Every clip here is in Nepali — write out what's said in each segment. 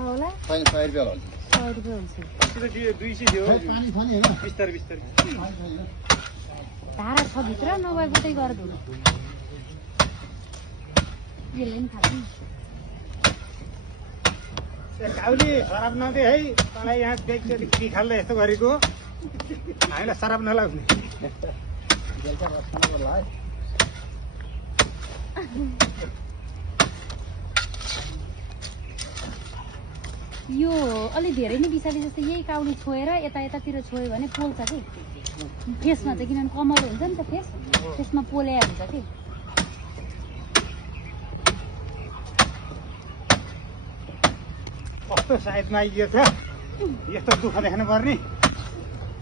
होला 100 रुपैयाँ होला 100 रुपैयाँ हुन्छ त्यो 200 दियो पानी छ नि हैन बिस्तारै बिस्तारै धारा छ भित्र नभए उतै गरेर धुनु यसले नि खान्छ काउली शराब नदे है तँलाई यहाँ बेच्दै के खाल्दै यस्तो गरेको हामीलाई शराब नलाउने बेलुका बस्नु पर्ला है यो अलि धेरै नै बिसाले जस्तो यही काउली छोएर यतातिर छोयो भने पोल्छ कि फेसमा चाहिँ किनभने कमल हुन्छ नि त फेस त्यसमा पोल्या हुन्छ कि कस्तो साइजमा आइयो छ यस्तो दुःख देख्नु पर्ने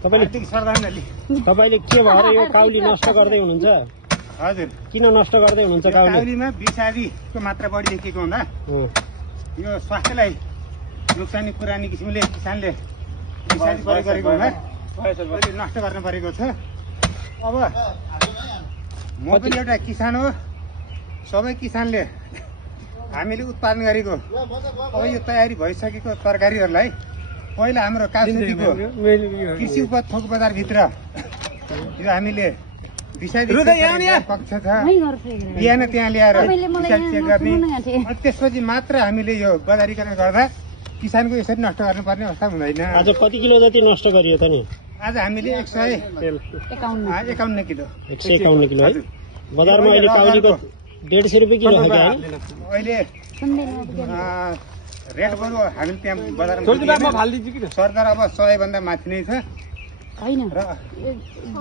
तपाईले श्रद्धाञ्जली तपाईले के भएर यो काउली नष्ट गर्दै हुनुहुन्छ हजुर किन नष्ट गर्दै हुनुहुन्छ काउली काउलीमा विषादीको मात्रा बढी देखिएको हुँदा यो स्वास्थ्यलाई नोक्सानी पुरानी किसिमले किसानले विषादी प्रयोग गरेको हुँदा अहिले नष्ट गर्न परेको छ अब म पनि एउटा किसान हो सबै किसानले हामीले उत्पादन गरेको अब यो तयारी भइसकेको तरकारीहरूलाई पहिला हाम्रो काठमाडौँको कृषि उपज थोक बजारभित्र यो हामीले विषादी कक्ष छ बिहान त्यहाँ ल्याएर विषादी चेक गर्ने अनि त्यसपछि मात्र हामीले यो बजारीकरण गर्दा किसानको यसरी नष्ट गर्नुपर्ने अवस्था हुँदैन। आज कति किलो जति नष्ट गरियो त नि आज हामीले 151 किलो 151 किलो है बजारमा अहिले काउलीको 150 रुपैयाँ किलो छ क्या अहिले रेट बरु हामीले त्यहाँ बजारमा सरकार अब 100 भन्दा माथि नै छ हैन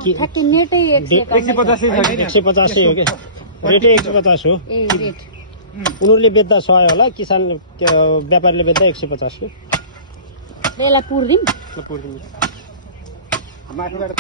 ठ्याक्कै नेटै 150 हो के रेटै 150 हो ए रेट उनीहरूले बेच्दा 100 होला किसान व्यापारीले बेच्दा 150 हो यसलाई पुर्दिम माथिबाट